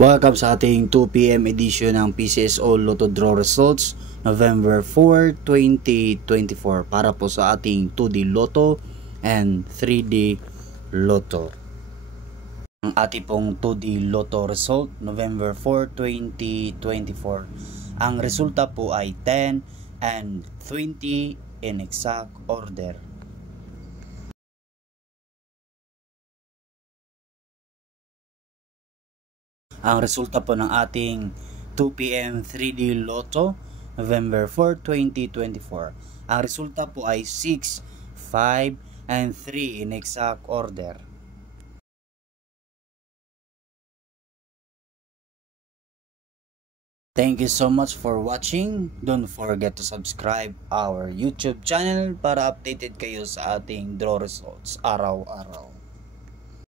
Welcome sa ating 2 PM edition ng PCSO Lotto Draw Results November 4, 2024 para po sa ating 2D Lotto and 3D Lotto. Ang ating pong 2D Lotto result November 4, 2024. Ang resulta po ay 10 and 20 in exact order. Ang resulta po ng ating 2 PM 3D Lotto November 4, 2024. Ang resulta po ay 6, 5, and 3 in exact order. Thank you so much for watching. Don't forget to subscribe our YouTube channel para updated kayo sa ating draw results araw-araw.